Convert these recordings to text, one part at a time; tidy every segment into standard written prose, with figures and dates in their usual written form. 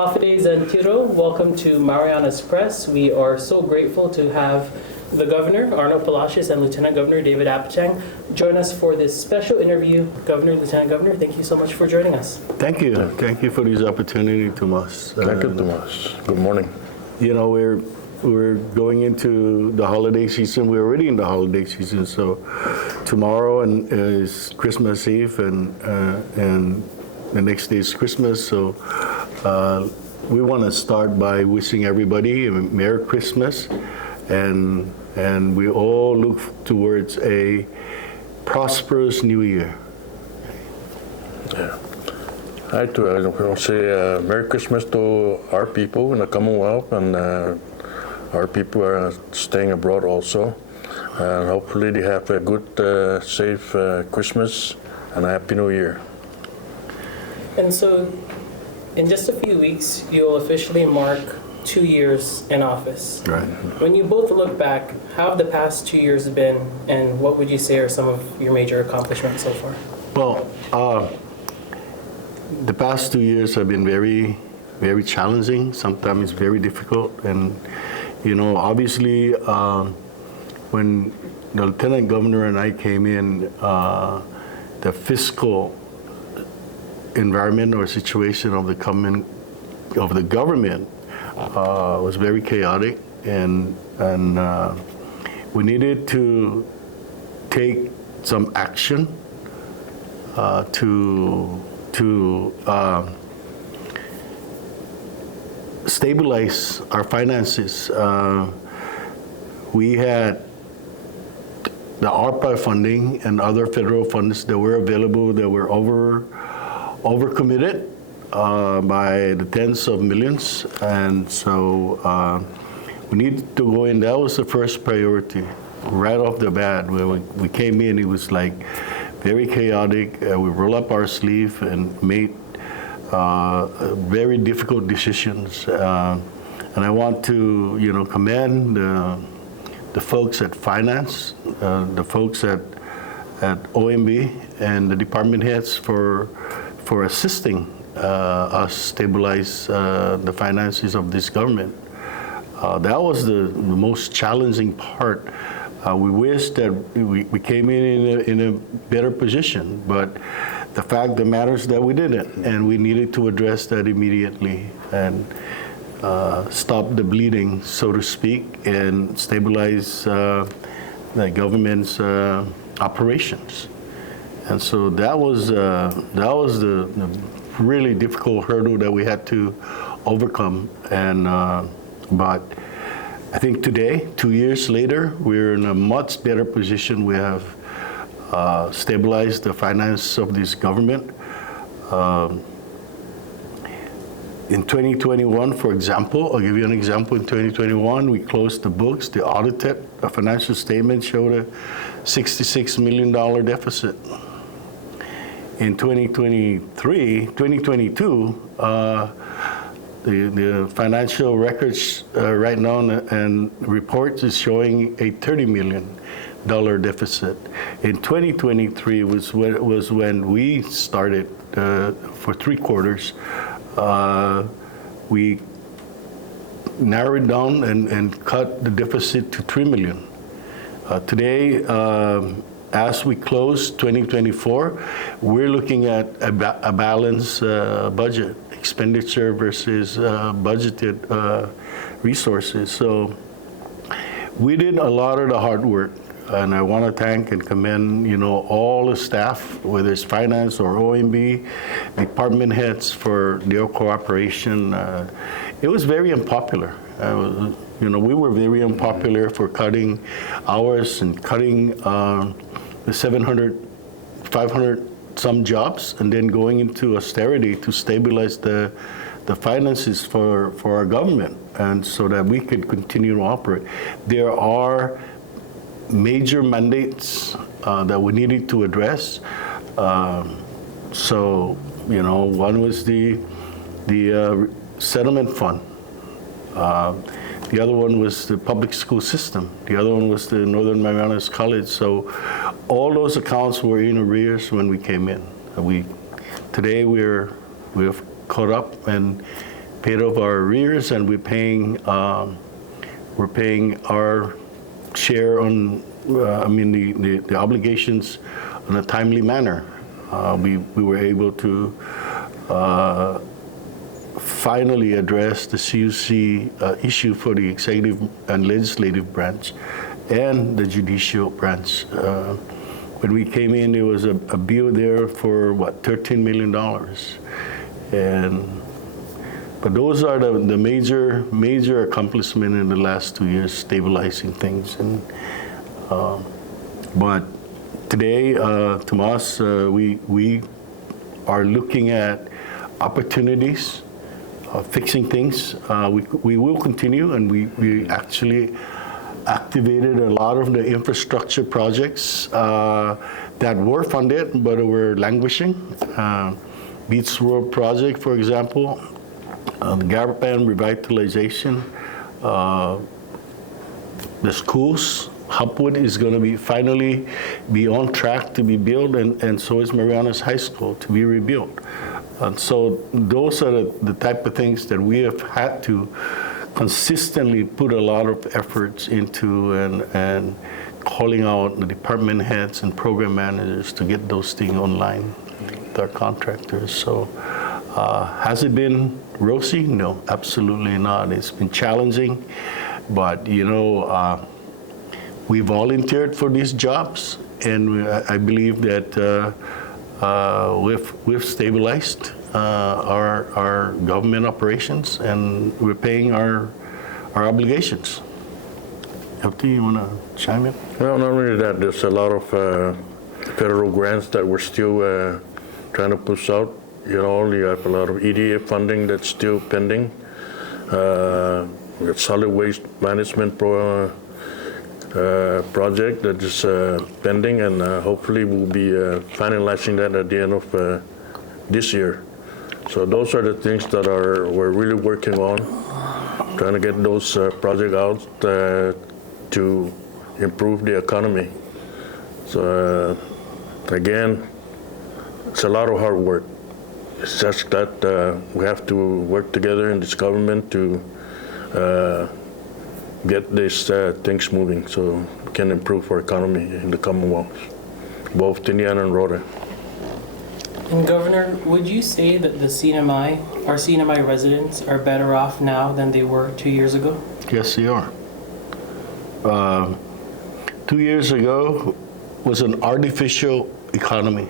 Hafiz and Tiro, welcome to Marianas Press. We are so grateful to have the Governor, Arnold Palacios, and Lieutenant Governor David Apatang join us for this special interview. Governor, Lieutenant Governor, thank you so much for joining us. Thank you. Thank you for this opportunity, Tomas. Thank you, Tomas. Good morning. You know, we're going into the holiday season. We're already in the holiday season, so tomorrow is Christmas Eve, and the next day is Christmas. So we want to start by wishing everybody a Merry Christmas, and we all look towards a prosperous New Year. Yeah. I too will say Merry Christmas to our people in the Commonwealth, and our people are staying abroad also. And hopefully they have a good, safe Christmas and a Happy New Year. And so, in just a few weeks, you'll officially mark 2 years in office. Right. When you both look back, how have the past 2 years been, and what would you say are some of your major accomplishments so far? Well, the past 2 years have been very, very challenging. Sometimes very difficult, and you know, obviously, when the Lieutenant Governor and I came in, the fiscal environment or situation of the government was very chaotic, and we needed to take some action to stabilize our finances. We had the ARPA funding and other federal funds that were available that were overcommitted by the tens of millions, and so we needed to go in. That was the first priority right off the bat. When we came in, it was like very chaotic. We rolled up our sleeve and made very difficult decisions. And I want to, you know, commend the folks at Finance, the folks at OMB, and the department heads for assisting us stabilize the finances of this government. That was the most challenging part. We wish that we came in a better position, but the fact that matters that we didn't, and we needed to address that immediately and stop the bleeding, so to speak, and stabilize the government's operations. And so that was the really difficult hurdle that we had to overcome. And but I think today, 2 years later, we're in a much better position. We have stabilized the finance of this government. In 2021, for example, I'll give you an example. In 2021, we closed the books, the audited financial statement showed a $66 million deficit. In 2022, the financial records right now and reports is showing a $30 million deficit. In 2023 was when we started for 3 quarters. We narrowed down and cut the deficit to $3 million. Today, as we close 2024, we're looking at a balanced budget, expenditure versus budgeted resources. So we did a lot of the hard work, and I want to thank and commend, you know, all the staff, whether it's finance or OMB, department heads for their cooperation. It was very unpopular. You know, we were very unpopular for cutting hours and cutting the 500 some jobs, and then going into austerity to stabilize the finances for our government, and so that we could continue to operate. There are major mandates that we needed to address. So, you know, one was the settlement fund. The other one was the public school system. The other one was the Northern Marianas College. So all those accounts were in arrears when we came in. Today we've caught up, and paid off our arrears, and we're paying our share on, the obligations in a timely manner. We were able to finally address the CUC issue for the executive and legislative branch and the judicial branch. When we came in, there was a bill there for $13 million. But those are the major accomplishment in the last 2 years, stabilizing things. But today, Tomas, we are looking at opportunities, fixing things. We will continue, and we actually activated a lot of the infrastructure projects that were funded but were languishing. Beach Road project, for example, Garapan revitalization, the schools. Hopwood is going to be finally be on track to be built, and so is Marianas High School to be rebuilt. And so those are the type of things that we have had to consistently put a lot of efforts into, and calling out the department heads and program managers to get those things online with our contractors. So has it been rosy? No, absolutely not. It's been challenging, but we volunteered for these jobs, and I believe that we've stabilized our government operations, and we're paying our obligations. LT, you want to chime in? Well, not only that, there's a lot of federal grants that we're still trying to push out. You have a lot of EDA funding that's still pending. We have solid waste management project that is pending, and hopefully we'll be finalizing that at the end of this year. So those are the things that we're really working on, trying to get those projects out to improve the economy. So again, it's a lot of hard work. It's just that we have to work together in this government to get these things moving so we can improve our economy in the Commonwealth, both Tinian and Rota. And Governor, would you say that our CNMI residents are better off now than they were 2 years ago? Yes, they are. 2 years ago was an artificial economy.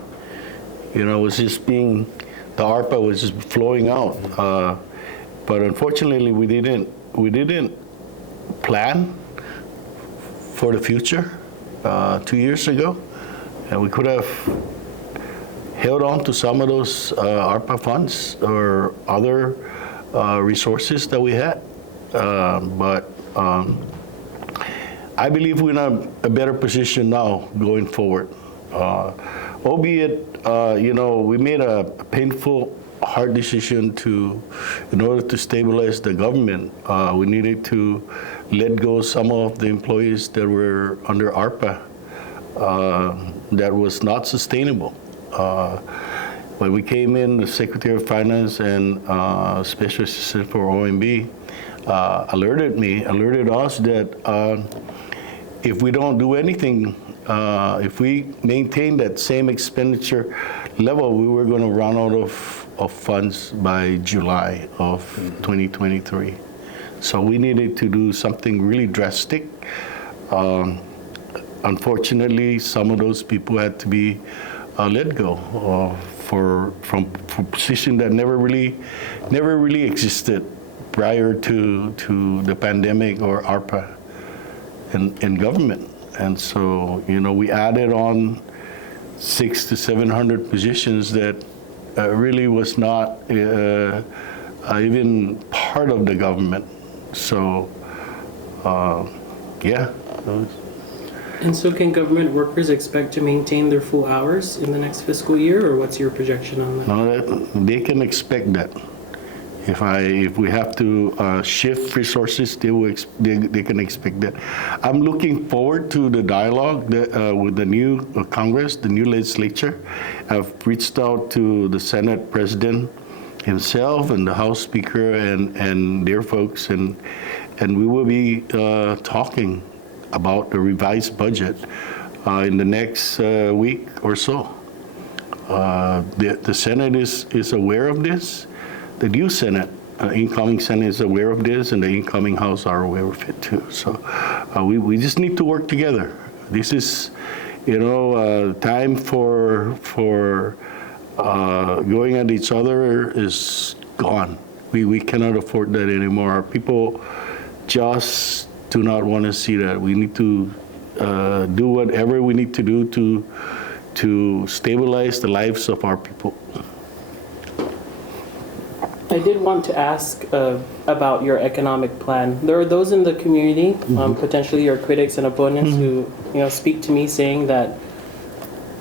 It was just the ARPA was just flowing out. But unfortunately, we didn't plan for the future 2 years ago, and we could have held on to some of those ARPA funds or other resources that we had. But I believe we're in a better position now going forward. Albeit, we made a painful, hard decision in order to stabilize the government. We needed to let go some of the employees that were under ARPA that was not sustainable. When we came in, the Secretary of Finance and Special Assistant for OMB alerted us that if we don't do anything, if we maintain that same expenditure level, we were going to run out of funds by July of 2023. So we needed to do something really drastic. Unfortunately, some of those people had to be let go from position that never really existed prior to the pandemic or ARPA in government. And so, we added on 600 to 700 positions that really was not even part of the government. So, yeah. And so can government workers expect to maintain their full hours in the next fiscal year, or what's your projection on that? No, they can expect that. If we have to shift resources, they can expect that. I'm looking forward to the dialogue with the new Congress, the new legislature. I've reached out to the Senate President himself and the House Speaker and their folks, and we will be talking about the revised budget in the next week or so. The Senate is aware of this. The new Senate, incoming Senate is aware of this, and the incoming House are aware of it too. So we just need to work together. This is, time for going at each other is gone. We cannot afford that anymore. Our people just do not want to see that. We need to do whatever we need to do to stabilize the lives of our people. I did want to ask about your economic plan. There are those in the community, potentially your critics and opponents, who speak to me saying that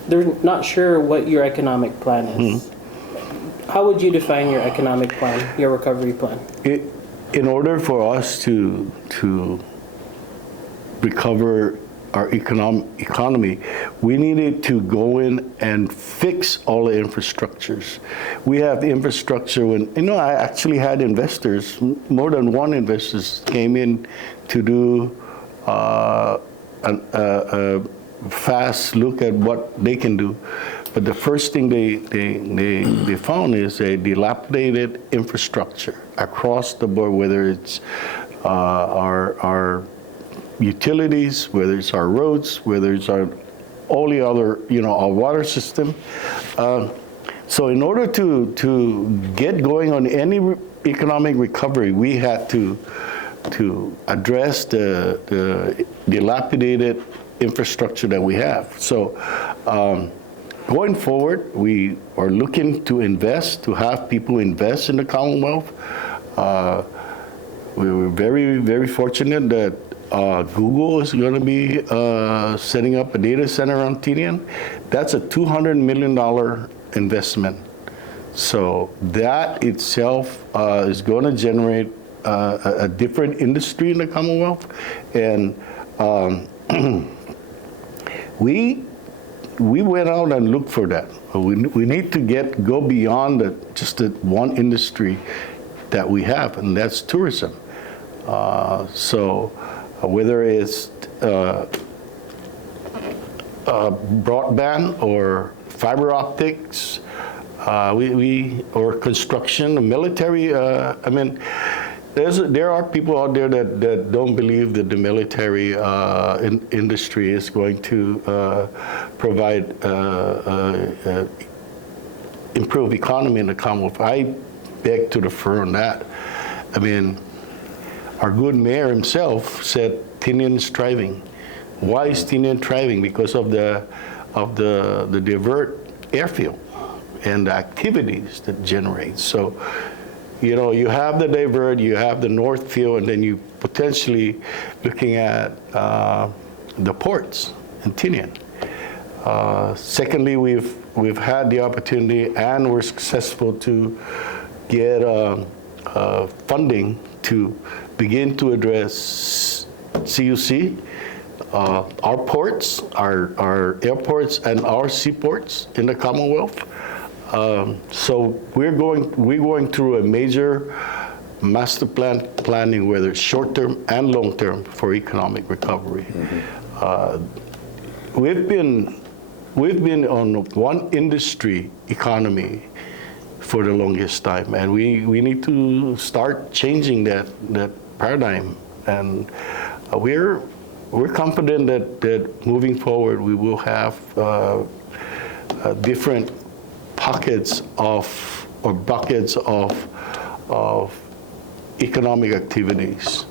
they're not sure what your economic plan is. How would you define your economic plan, your recovery plan? In order for us to recover our economy, we needed to go in and fix all the infrastructures. We have infrastructure I actually had investors, more than one investors came in to do a fast look at what they can do. But the first thing they found is a dilapidated infrastructure across the board, whether it's our utilities, whether it's our roads, whether it's all the other, our water system. So in order to get going on any economic recovery, we had to address the dilapidated infrastructure that we have. So going forward, we are looking to invest, to have people invest in the Commonwealth. We were very, very fortunate that Google is going to be setting up a data center on Tinian. That's a $200 million investment. So that itself is going to generate a different industry in the Commonwealth. And we went out and looked for that. We need to go beyond just the one industry that we have, and that's tourism. So whether it's broadband or fiber optics, or construction, military. There are people out there that don't believe that the military industry is going to provide improved economy in the Commonwealth. I beg to differ on that. Our good mayor himself said Tinian is thriving. Why is Tinian thriving? Because of the divert airfield and the activities that generates. So, you have the divert, you have the north field, and then you potentially looking at the ports in Tinian. Secondly, we've had the opportunity and we're successful to get funding to begin to address CUC, our ports, our airports, and our seaports in the Commonwealth. So we're going through a major master planning, whether it's short-term and long-term, for economic recovery. We've been on one industry economy for the longest time, and we need to start changing that paradigm. And we're confident that moving forward we will have different pockets or buckets of economic activities.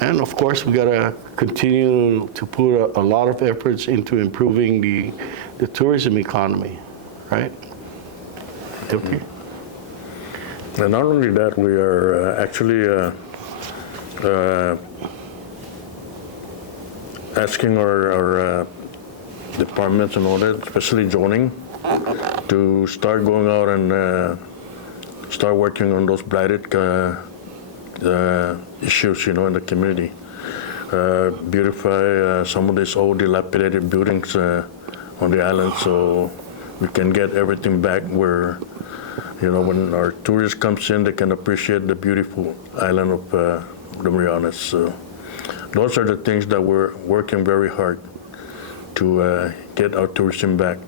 And of course, we gotta continue to put a lot of efforts into improving the tourism economy, right? Okay. And not only that, we are actually asking our departments and all that, especially zoning, to start going out and start working on those blighted issues, in the community. Beautify some of these old dilapidated buildings on the island, so we can get everything back where when our tourists comes in, they can appreciate the beautiful island of the Marianas. So those are the things that we're working very hard to get our tourism back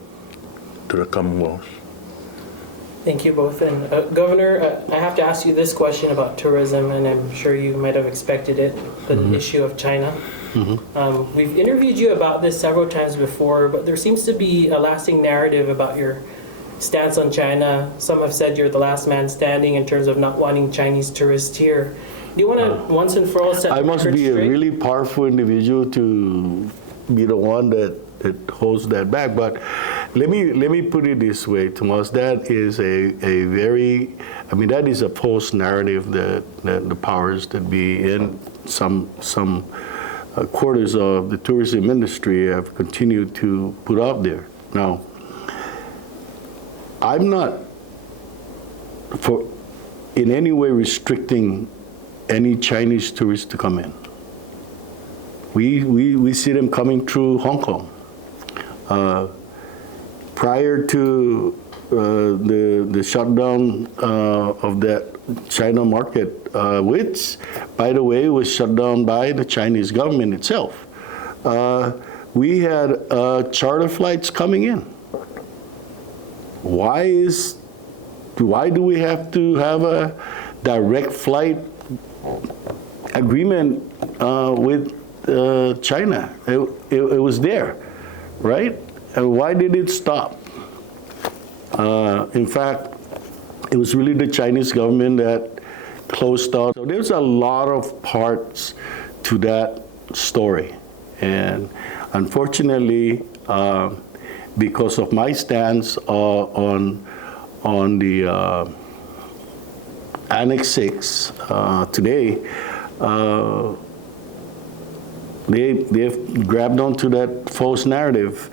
to the Commonwealth. Thank you both. And Governor, I have to ask you this question about tourism, and I'm sure you might have expected it, the issue of China. We've interviewed you about this several times before, but there seems to be a lasting narrative about your stance on China. Some have said you're the last man standing in terms of not wanting Chinese tourists here. Do you want to once and for all set I the must record be a straight? really powerful individual to be the one that holds that back. But let me put it this way, Thomas. That is a very, that is a false narrative that the powers that be in some quarters of the tourism industry have continued to put out there. Now, I'm not in any way restricting any Chinese tourists to come in. We see them coming through Hong Kong. Prior to the shutdown of that China market, which, by the way, was shut down by the Chinese government itself, we had charter flights coming in. Why do we have to have a direct flight agreement with China? It was there, right? And why did it stop? In fact, it was really the Chinese government that closed out. So there's a lot of parts to that story. And unfortunately, because of my stance on the Annex 6 today, they've grabbed onto that false narrative.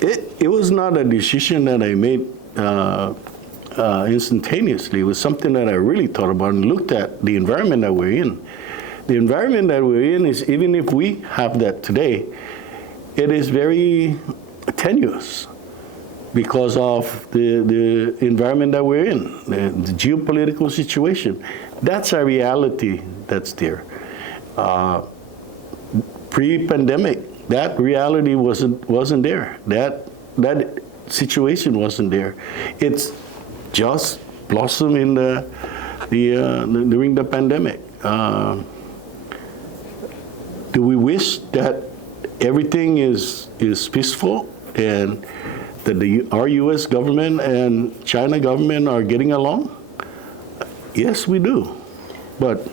It was not a decision that I made instantaneously. It was something that I really thought about and looked at the environment that we're in. The environment that we're in is, even if we have that today, it is very tenuous because of the environment that we're in, the geopolitical situation. That's a reality that's there. Pre-pandemic, that reality wasn't there. That situation wasn't there. It's just blossomed in during the pandemic. Do we wish that everything is peaceful and that our U.S. government and China government are getting along? Yes, we do. But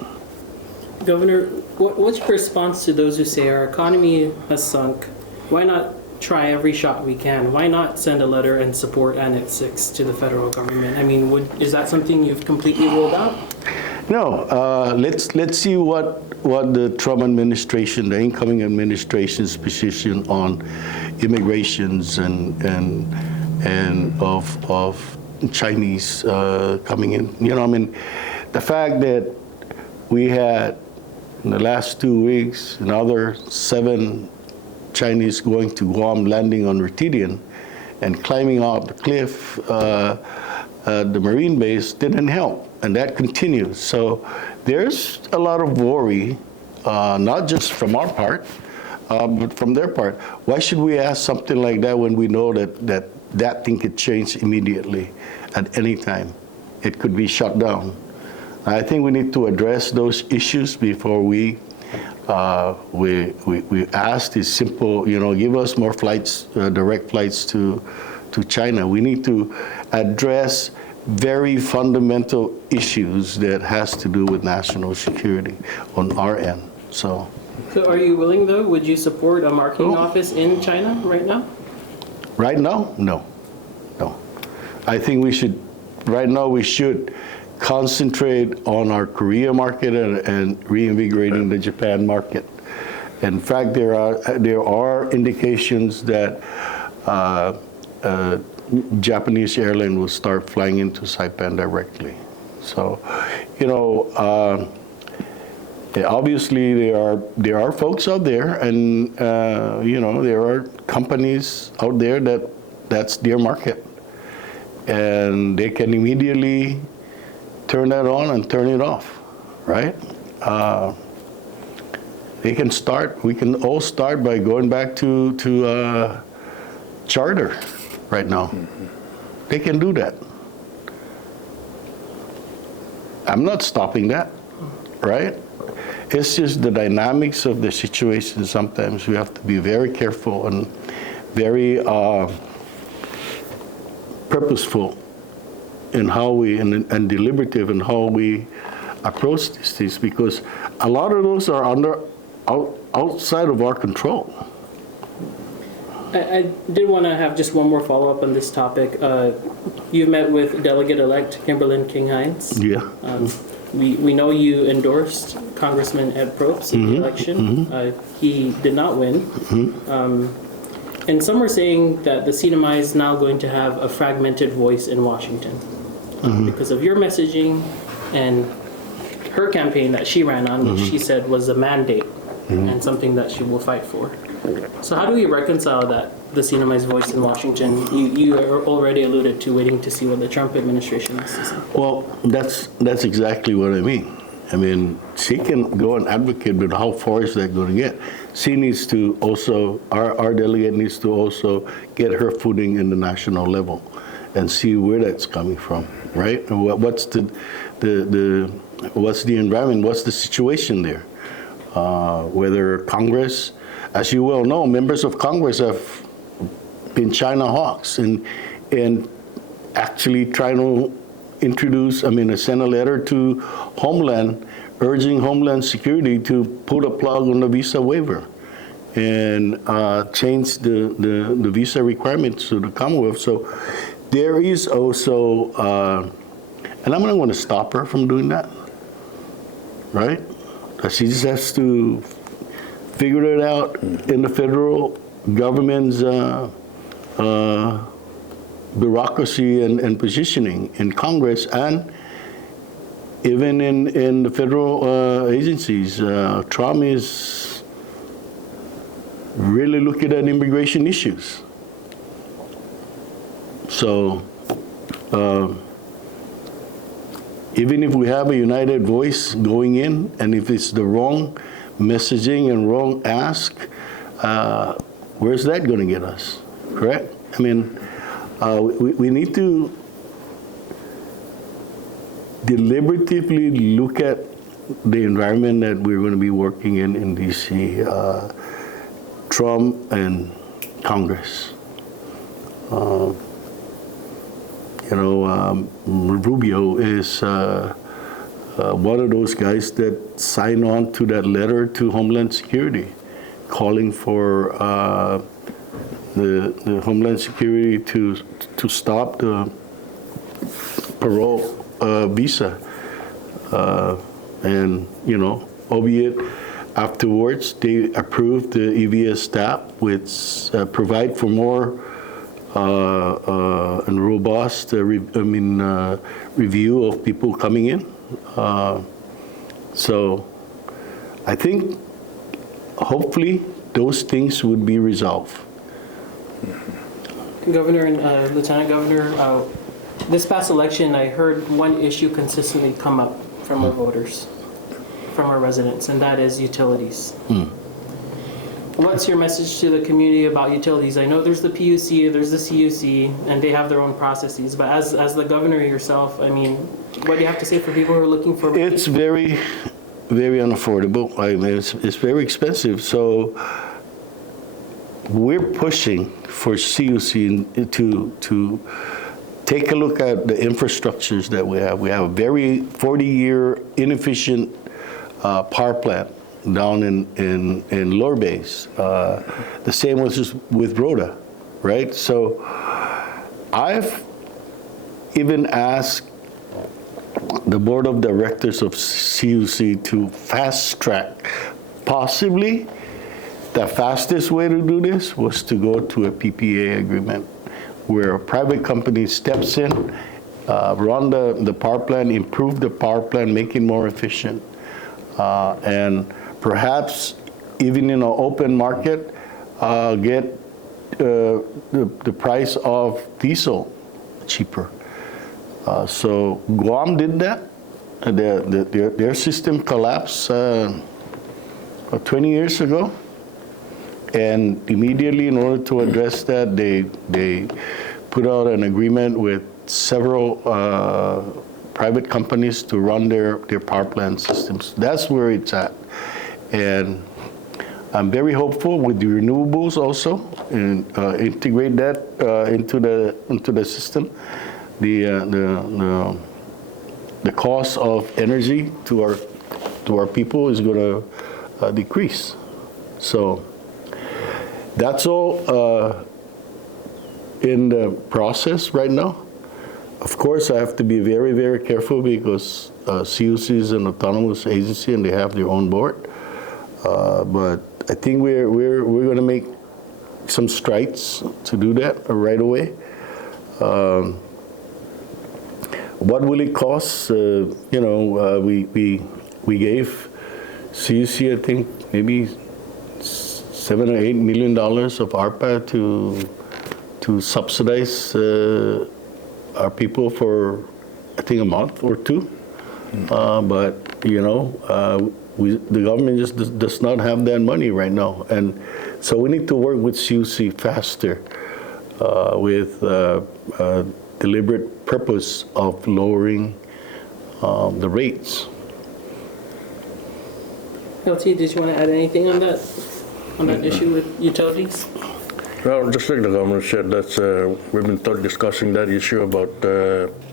Governor, what's your response to those who say our economy has sunk? Why not try every shot we can? Why not send a letter and support Annex 6 to the federal government? Is that something you've completely ruled out? no, let's see what the Trump administration, the incoming administration's position on immigrations and of Chinese coming in. The fact that we had in the last 2 weeks another 7 Chinese going to Guam, landing on Retidian and climbing out the cliff, the Marine base didn't help, and that continues. So there's a lot of worry, not just from our part, but from their part. Why should we ask something like that when we know that thing could change immediately at any time? It could be shut down. I think we need to address those issues before we ask this simple, give us more flights, direct flights to China. We need to address very fundamental issues that has to do with national security on our end. So are you willing, though? Would you support a marketing office in China right now? Right now, no. I think we should concentrate on our Korea market and reinvigorating the Japan market. In fact, there are indications that Japanese airline will start flying into Saipan directly. So, obviously there are folks out there, and there are companies out there that's their market. and they can immediately turn that on and turn it off, right? We can all start by going back to charter right now. They can do that. I'm not stopping that, right? It's just the dynamics of the situation. Sometimes we have to be very careful and very purposeful in how we, and deliberative in how we approach these things, because a lot of those are outside of our control. I did want to have just one more follow-up on this topic. You've met with Delegate-elect Kimberlyn King-Hines. Yeah. We know you endorsed Congressman Ed Probst in the election. He did not win. And some are saying that the CNMI is now going to have a fragmented voice in Washington because of your messaging and her campaign that she ran on, which she said was a mandate and something that she will fight for. So how do we reconcile that, the CNMI's voice in Washington? You already alluded to waiting to see what the Trump administration has to say. Well, that's exactly what I mean. I mean, she can go and advocate, but how far is that going to get? She needs to also, our delegate needs to also get her footing in the national level and see where that's coming from, right? And what's the environment, what's the situation there? Whether Congress, as you well know, members of Congress have been China hawks and actually trying to send a letter to Homeland, urging Homeland Security to put a plug on the visa waiver and change the visa requirements to the Commonwealth. So there is also, and I'm not going to stop her from doing that, right? She just has to figure it out in the federal government's bureaucracy and positioning in Congress and even in the federal agencies. Trump is really looking at immigration issues. So even if we have a united voice going in, and if it's the wrong messaging and wrong ask, where's that going to get us, correct? I mean, we need to deliberatively look at the environment that we're going to be working in D.C., Trump and Congress. Rubio is one of those guys that signed on to that letter to Homeland Security, calling for the Homeland Security to stop the parole visa. And, albeit afterwards, they approved the EVS staff, which provide for more and robust review of people coming in. So I think hopefully those things would be resolved. Governor and Lieutenant Governor, this past election, I heard one issue consistently come up from our voters, from our residents, and that is utilities. What's your message to the community about utilities? I know there's the PUC, there's the CUC, and they have their own processes, but as the governor yourself, I mean, what do you have to say for people who are looking for? It's very, very unaffordable. I mean, it's very expensive. So we're pushing for CUC to take a look at the infrastructures that we have. We have a very 40-year inefficient power plant down in Lower Base. The same was just with Rhoda, right? So I've even asked the board of directors of CUC to fast track. Possibly the fastest way to do this was to go to a PPA agreement where a private company steps in, run the power plant, improve the power plant, make it more efficient, and perhaps even in an open market, get the price of diesel cheaper. So Guam did that. Their system collapsed 20 years ago. And immediately, in order to address that, they put out an agreement with several private companies to run their power plant systems. That's where it's at. And I'm very hopeful with the renewables also, and integrate that into the system. The cost of energy to our people is going to decrease. So that's all in the process right now. Of course, I have to be very, very careful because CUC is an autonomous agency and they have their own board. But I think we're going to make some strides to do that right away. What will it cost? We gave CUC, I think, maybe $7 or $8 million of ARPA to subsidize our people for, I think, a month or two. But the government just does not have that money right now, and so we need to work with CUC faster with deliberate purpose of lowering the rates. LT, did you want to add anything on that issue with utilities? Well, just like the governor said, we've been discussing that issue about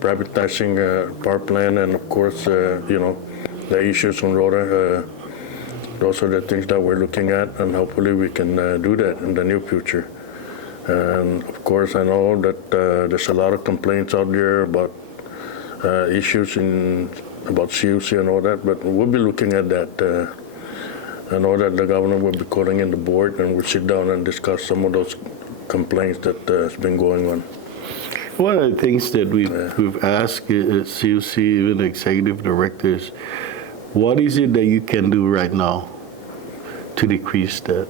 privatizing power plant, and of course, the issues on Rhoda. Those are the things that we're looking at, and hopefully we can do that in the near future. And of course, I know that there's a lot of complaints out there about issues about CUC and all that, but we'll be looking at that. I know that the governor will be calling in the board, and we'll sit down and discuss some of those complaints that has been going on. One of the things that we've asked CUC, even the executive directors, what is it that you can do right now to decrease that?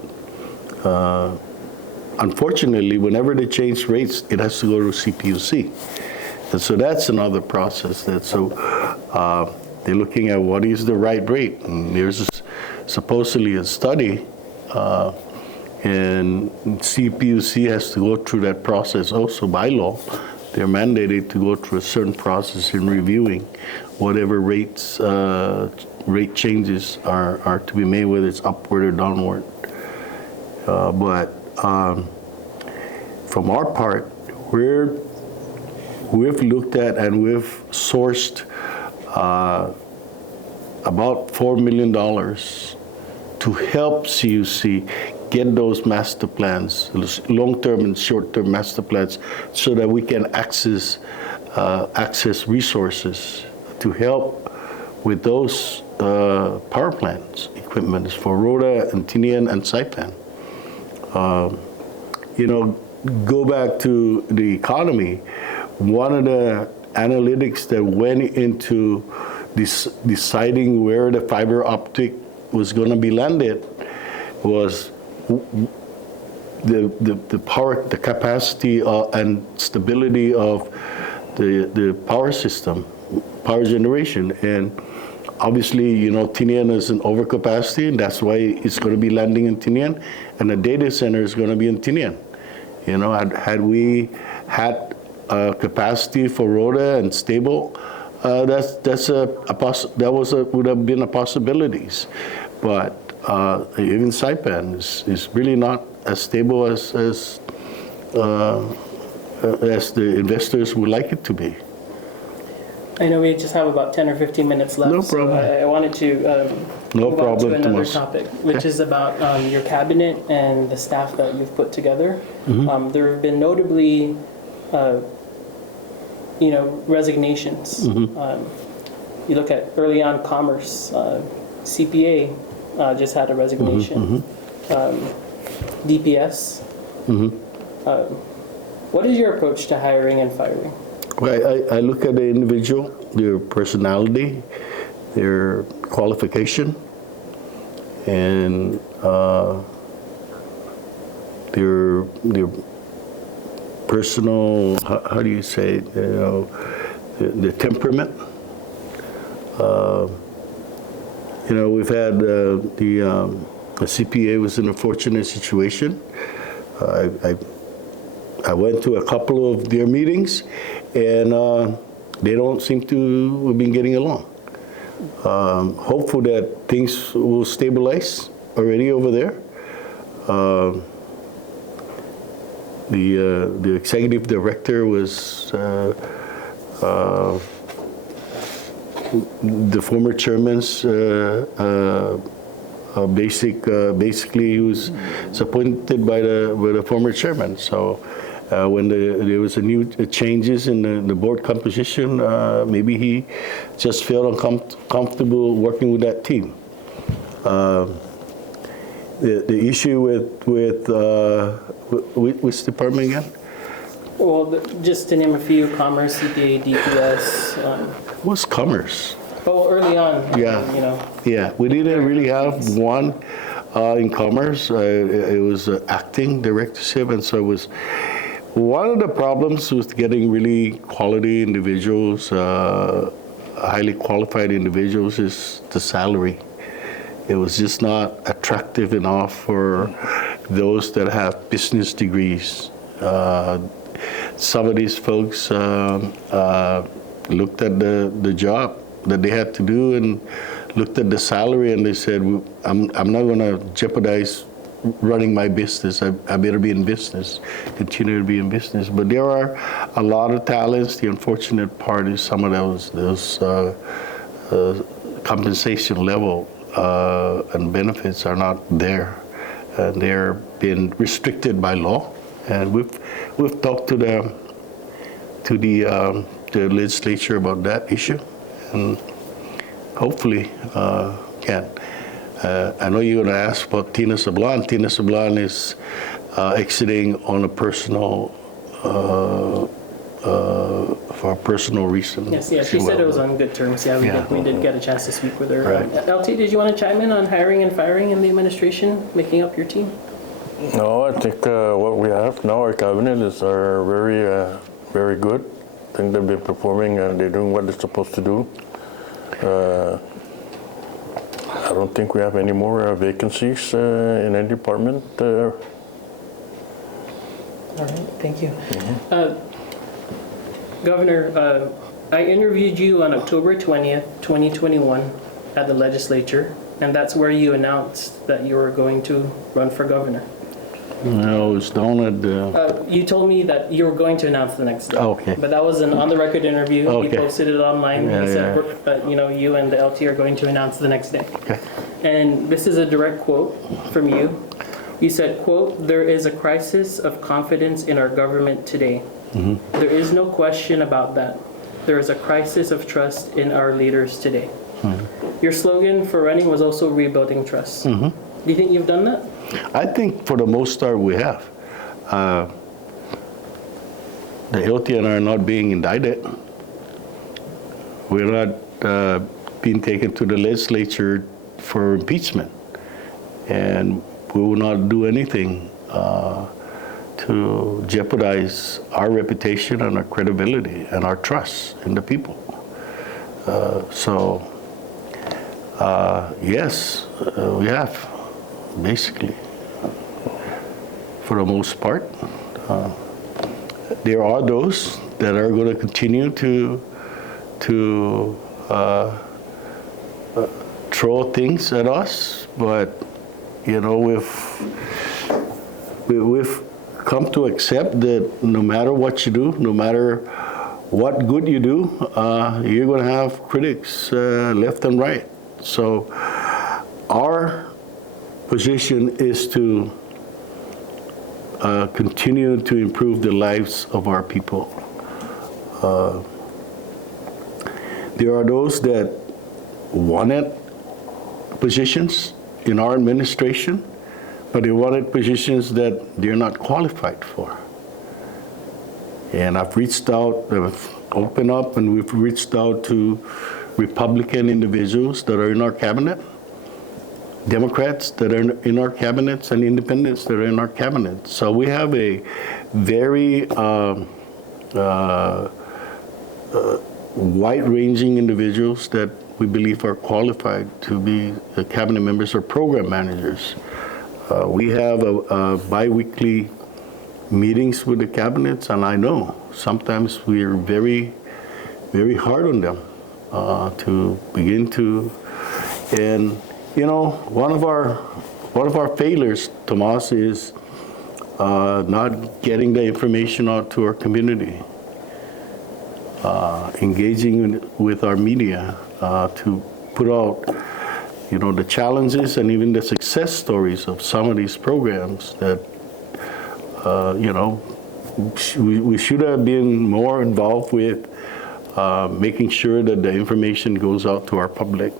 Unfortunately, whenever they change rates, it has to go to CPUC. And so that's another process. They're looking at what is the right rate. And there's supposedly a study, and CPUC has to go through that process also by law. They're mandated to go through a certain process in reviewing whatever rate changes are to be made, whether it's upward or downward. But from our part, we've looked at and we've sourced about $4 million to help CUC get those master plans, long-term and short-term master plans, so that we can access resources to help with those power plants, equipment for Rhoda and Tinian and Saipan. Go back to the economy. One of the analytics that went into deciding where the fiber optic was going to be landed was the power, the capacity and stability of the power system, power generation. And obviously, Tinian is an overcapacity, and that's why it's going to be landing in Tinian, and the data center is going to be in Tinian. Had we had capacity for Rhoda and stable, would have been a possibilities. But even Saipan is really not as stable as the investors would like it to be. I know we just have about 10 or 15 minutes left. No problem. So I wanted to move on to another topic, which is about your cabinet and the staff that you've put together. Mm-hmm. There have been notably, resignations. Mm-hmm. You look at early on commerce, CPA just had a resignation. Mm-hmm. DPS. Mm-hmm. What is your approach to hiring and firing? Well, I look at the individual, their personality, their qualification, and their personal, how do you say it, the temperament. We've had the CPA was in a fortunate situation. I went to a couple of their meetings, and they don't seem to have been getting along. Hopeful that things will stabilize already over there. The executive director was the former chairman's basically he was appointed by the former chairman. So when there was a new changes in the board composition, maybe he just felt uncomfortable working with that team. The issue with which department again? Well, just to name a few: Commerce, CPA, DPS. What's Commerce? Oh, early on. Yeah. Yeah, we didn't really have one in Commerce. It was acting directorship, and so it was one of the problems with getting really quality individuals, highly qualified individuals, is the salary. It was just not attractive enough for those that have business degrees. Some of these folks looked at the job that they had to do and looked at the salary, and they said, I'm not going to jeopardize running my business. I better be in business, continue to be in business. But there are a lot of talents. The unfortunate part is some of those compensation level and benefits are not there. They're being restricted by law. And we've talked to the legislature about that issue, and hopefully can. I know you're going to ask about Tina Sablan. Tina Sablan is exiting on a personal for a personal reason. Yes, she said it was on good terms. Yeah, we did get a chance to speak with her. Right. LT, did you want to chime in on hiring and firing in the administration, making up your team? No, I think what we have now, our cabinet are very good. I think they've been performing and they're doing what they're supposed to do. I don't think we have any more vacancies in any department. All right, thank you. Mm-hmm. Governor, I interviewed you on October 20th, 2021 at the legislature, and that's where you announced that you were going to run for governor. No, it's down at the... You told me that you were going to announce the next day. Okay. But that was an on-the-record interview. Okay. You posted it online. Yeah, You said that you and the LT are going to announce the next day. Okay. And this is a direct quote from you. You said, quote, "There is a crisis of confidence in our government today. Mm-hmm. There is no question about that. There is a crisis of trust in our leaders today." Mm-hmm. Your slogan for running was also rebuilding trust. Mm-hmm. Do you think you've done that? I think for the most part we have. The LTN are not being indicted. We're not being taken to the legislature for impeachment. And we will not do anything to jeopardize our reputation and our credibility and our trust in the people. Yes, we have, basically, for the most part. There are those that are going to continue to throw things at us, but we've come to accept that no matter what you do, no matter what good you do, you're going to have critics left and right. So our position is to continue to improve the lives of our people. There are those that wanted positions in our administration, but they wanted positions that they're not qualified for. And I've reached out, I've opened up, and we've reached out to Republican individuals that are in our cabinet Democrats that are in our cabinets and independents that are in our cabinets. So we have a very wide-ranging individuals that we believe are qualified to be cabinet members or program managers. We have a bi-weekly meetings with the cabinets, and I know sometimes we're very, very hard on them to begin to, and you know, one of our failures, Tomas, is not getting the information out to our community, engaging with our media to put out, you know, the challenges and even the success stories of some of these programs that, you know, we should have been more involved with making sure that the information goes out to our public.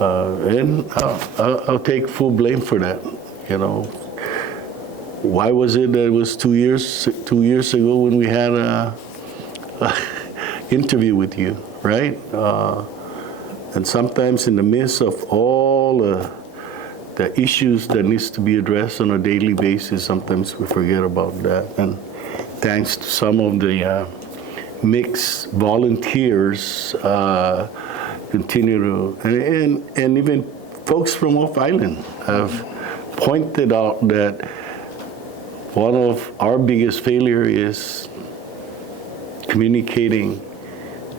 And I'll take full blame for that, you know. Why was it that it was 2 years ago when we had a interview with you, right? And sometimes in the midst of all the issues that needs to be addressed on a daily basis, sometimes we forget about that. And thanks to some of the mixed volunteers, continue to, and even folks from off island have pointed out that one of our biggest failure is communicating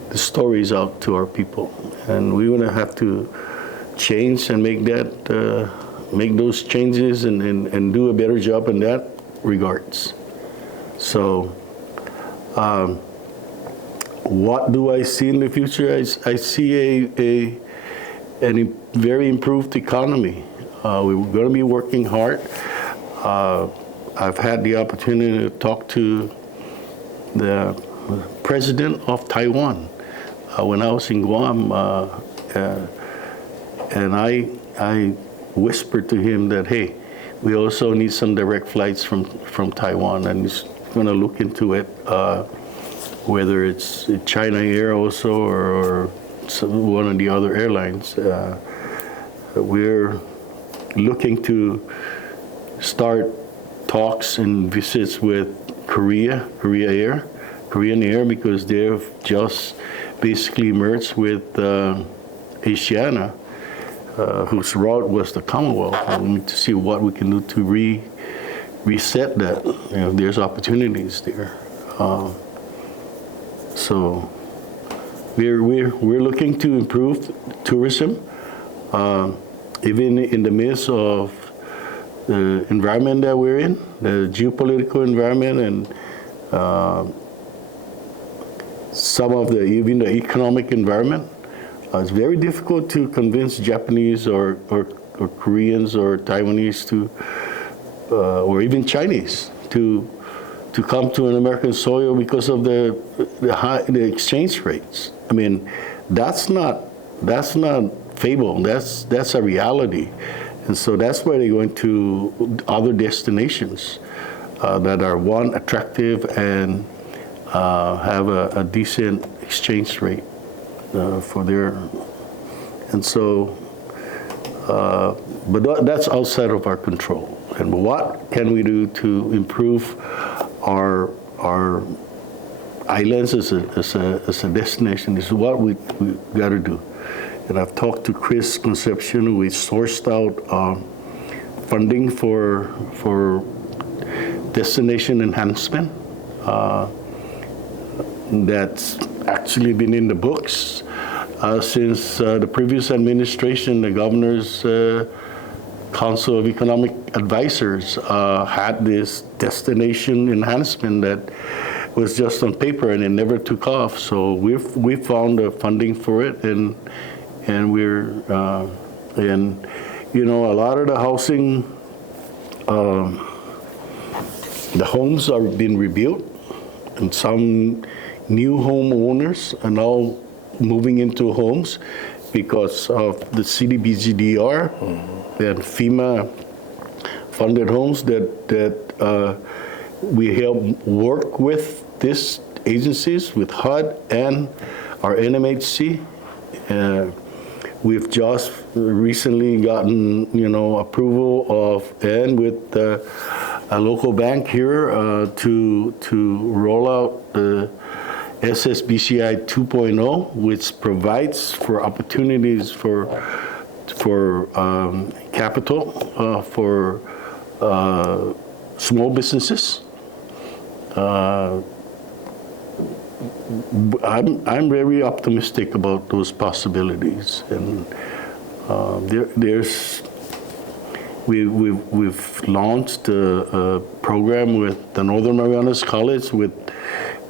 the stories out to our people, and we're gonna have to change and make that, make those changes and do a better job in that regards. So, what do I see in the future? I see a very improved economy. We're going to be working hard. I've had the opportunity to talk to the president of Taiwan when I was in Guam, and I whispered to him that, hey, we also need some direct flights from Taiwan, and he's going to look into it. Whether it's China Air also or one of the other airlines. We're looking to start talks and visits with Korean Air, because they've just basically merged with Asiana, whose route was the Commonwealth. And we need to see what we can do to reset that. You know, there's opportunities there. So we're looking to improve tourism, even in the midst of the environment that we're in, the geopolitical environment, and even the economic environment. It's very difficult to convince Japanese or Koreans or Taiwanese to, or even Chinese to come to an American soil because of the exchange rates. I mean, that's not fable. That's a reality, and so that's why they're going to other destinations that are, one, attractive and have a decent exchange rate for their, and so. But that's outside of our control. And what can we do to improve our islands as a destination is what we got to do. And I've talked to Chris Concepcion. We sourced out funding for destination enhancement. That's actually been in the books since the previous administration. The governor's Council of Economic Advisors had this destination enhancement that was just on paper and it never took off. So we found the funding for it, and we're and you know, a lot of the housing, the homes are being rebuilt, and some new homeowners are now moving into homes because of the CDBGDR. And FEMA funded homes that we help work with these agencies, with HUD and our NMHC. we've just recently gotten, approval of, and with a local bank here to roll out the SSBCI 2.0, which provides for opportunities for capital for small businesses. I'm very optimistic about those possibilities, and we've launched a program with the Northern Marianas College with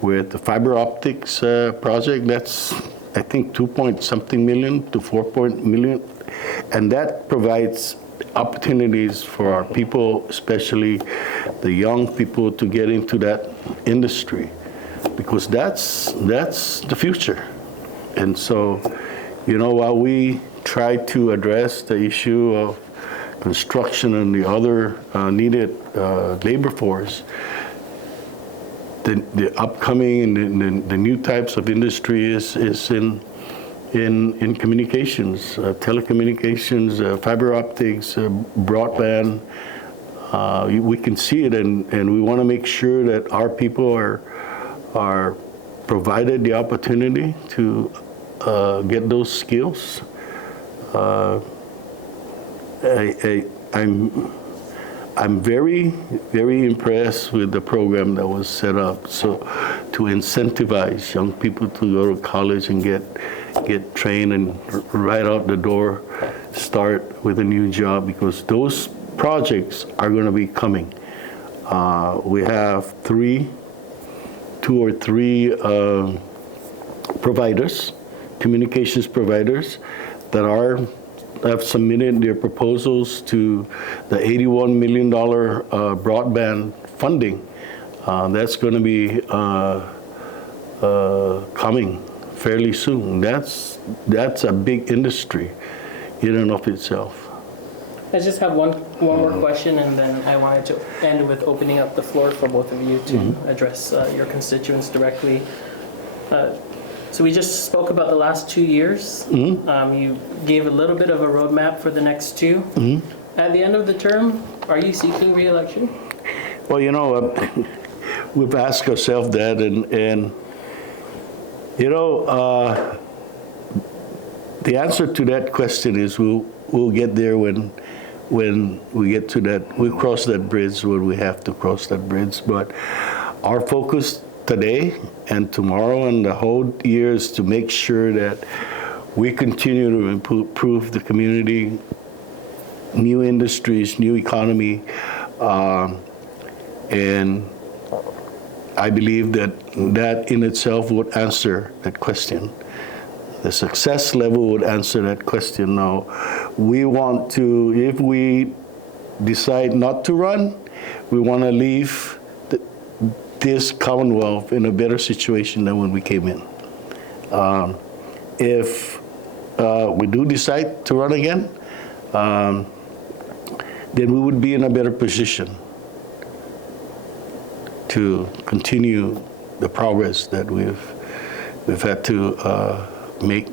the fiber optics project. That's, I think, 2-point-something million to 4-point-million, and that provides opportunities for our people, especially the young people, to get into that industry, because that's the future. And so, while we try to address the issue of construction and the other needed labor force, the upcoming and the new types of industry is in communications, telecommunications, fiber optics, broadband. We can see it, and we want to make sure that our people are provided the opportunity to get those skills. I'm very, very impressed with the program that was set up, so to incentivize young people to go to college and get trained and right out the door start with a new job, because those projects are going to be coming. We have 2 or 3 providers, communications providers, that have submitted their proposals to the $81 million broadband funding. That's going to be coming fairly soon. That's a big industry in and of itself. I just have one more question, and then I wanted to end with opening up the floor for both of you to address your constituents directly. So we just spoke about the last 2 years. You gave a little bit of a roadmap for the next 2. At the end of the term, are you seeking re-election? Well, we've asked ourselves that, and the answer to that question is we'll get there when we get to that. We cross that bridge when we have to cross that bridge. But our focus today and tomorrow and the whole year is to make sure that we continue to improve the community, new industries, new economy, and I believe that in itself would answer that question. The success level would answer that question. Now, we want to, if we decide not to run, we want to leave this Commonwealth in a better situation than when we came in. If we do decide to run again, then we would be in a better position to continue the progress that we've had to make.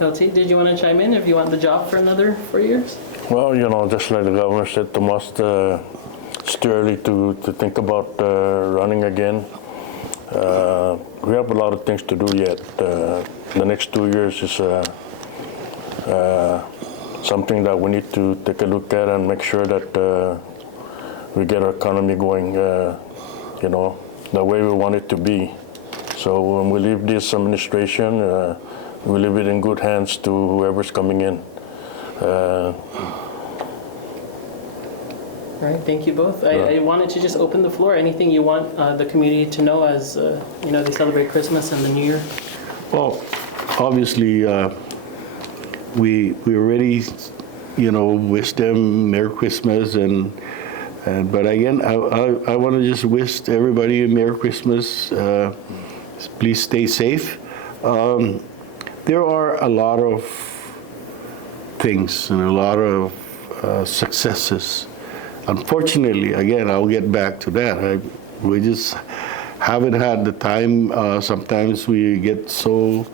LT, did you want to chime in if you want the job for another 4 years? Well, just like the governor said, Tomas, it's too early to think about running again. We have a lot of things to do yet. The next 2 years is something that we need to take a look at and make sure that we get our economy going, the way we want it to be. So when we leave this administration, we leave it in good hands to whoever's coming in. All right, thank you both. I wanted to just open the floor. Anything you want the community to know as they celebrate Christmas and the New Year? Well, obviously, we already, wish them Merry Christmas, but again, I want to just wish everybody a Merry Christmas. Please stay safe. There are a lot of things and a lot of successes. Unfortunately, again, I'll get back to that. We just haven't had the time. Sometimes we get so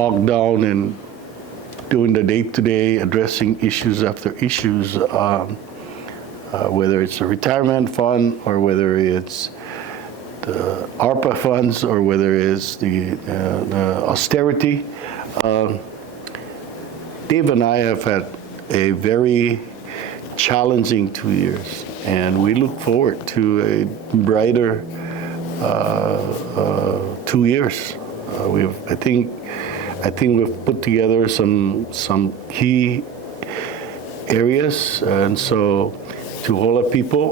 bogged down in doing the day-to-day, addressing issues after issues, whether it's a retirement fund or whether it's the ARPA funds or whether it's the austerity. Dave and I have had a very challenging 2 years, and we look forward to a brighter 2 years. I think we've put together some key areas, and so to all the people,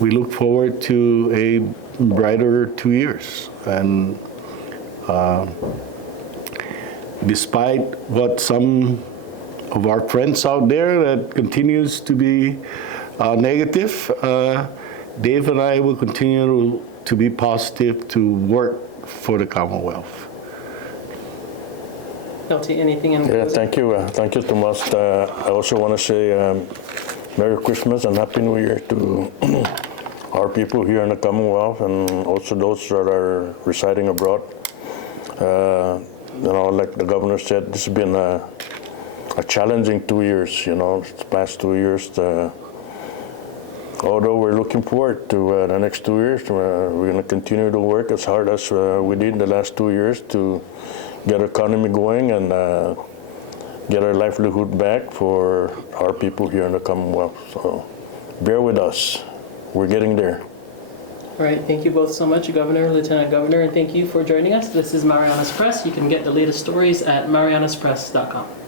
we look forward to a brighter 2 years. And despite what some of our friends out there that continues to be negative, Dave and I will continue to be positive, to work for the Commonwealth. LT, anything in Yeah, closing? thank you, Tomas. I also want to say Merry Christmas and Happy New Year to our people here in the Commonwealth and also those that are residing abroad. Like the governor said, this has been a challenging 2 years. The past 2 years. Although we're looking forward to the next 2 years, we're going to continue to work as hard as we did the last 2 years to get our economy going and get our livelihood back for our people here in the Commonwealth. So bear with us. We're getting there. All right, thank you both so much, Governor, Lieutenant Governor, and thank you for joining us. This is Marianas Press. You can get the latest stories at marianaspress.com.